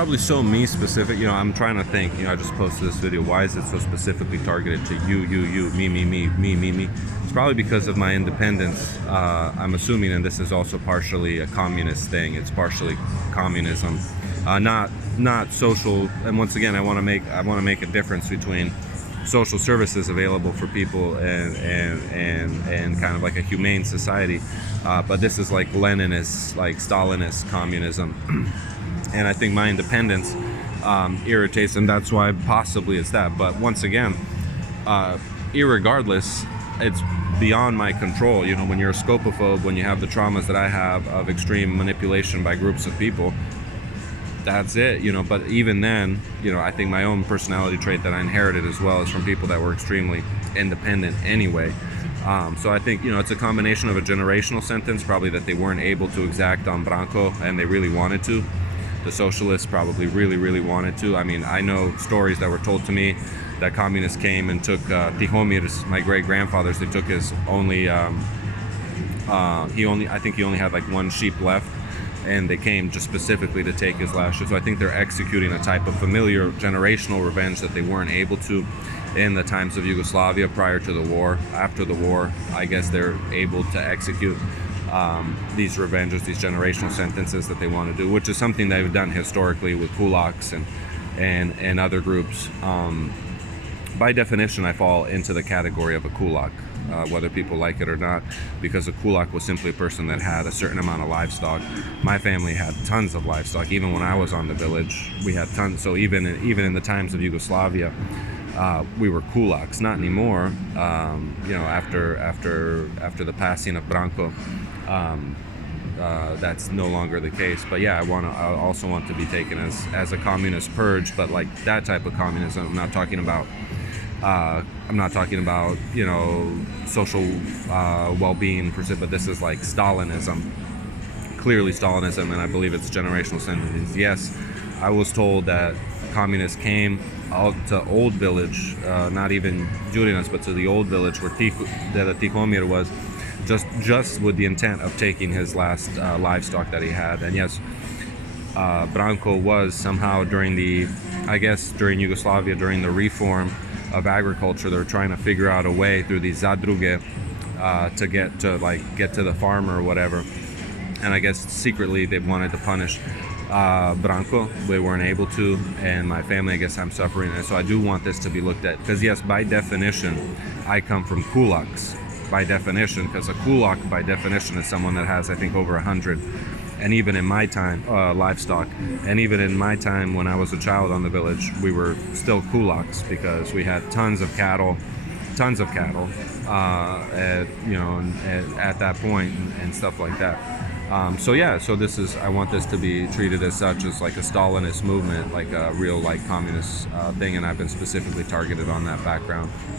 Probably so me specific. I'm trying to think. I just posted this video. Why is it so specifically targeted to you, me? It's probably because of my independence. I'm assuming, and this is also partially a communist thing. It's partially communism, not social. And once again, I want to make a difference between social services available for people and kind of like a humane society. But this is like Leninist, like Stalinist communism. And I think my independence irritates them. That's why possibly it's that. But once again, irregardless, it's beyond my control. When you're a scopophobe, when you have the traumas that I have of extreme manipulation by groups of people, that's it. But even then, I think my own personality trait that I inherited as well is from people that were extremely independent anyway. So I think, it's a combination of a generational sentence, probably that they weren't able to exact on Branco, and they really wanted to. The socialists probably really, really wanted to. I mean, I know stories that were told to me that communists came and took Tihomir's, my great-grandfather's, they took his only, I think he only had like one sheep left, and they came just specifically to take his last sheep. So I think they're executing a type of familiar generational revenge that they weren't able to in the times of Yugoslavia prior to the war. After the war, I guess they're able to execute these revenges, these generational sentences that they want to do, which is something they've done historically with Kulaks and other groups. By definition, I fall into the category of a Kulak, whether people like it or not, because a Kulak was simply a person that had a certain amount of livestock. My family had tons of livestock. Even when I was on the village, we had tons. So even in the times of Yugoslavia, we were kulaks. Not anymore. After the passing of Branco, that's no longer the case. But yeah, I also want to be taken as a communist purge, but like that type of communism. I'm not talking about social well-being per se, but this is like Stalinism. Clearly Stalinism, and I believe it's generational sentences. Yes, I was told that communists came out to Old Village, not even Julianas, but to the Old Village where Tihomir was, just with the intent of taking his last livestock that he had. And yes, Branco was somehow during Yugoslavia, during the reform of agriculture, they were trying to figure out a way through these zadruge to get to the farmer or whatever. And I guess secretly they wanted to punish Branco. They weren't able to, and my family, I guess I'm suffering. And so I do want this to be looked at, because yes, by definition, I come from kulaks, by definition, because a kulak, by definition, is someone that has, I think, over 100. And even in my time, livestock, and even in my time when I was a child on the village, we were still kulaks, because we had tons of cattle, at that point, and stuff like that. So I want this to be treated as such, as like a Stalinist movement, like a real like communist thing, and I've been specifically targeted on that background.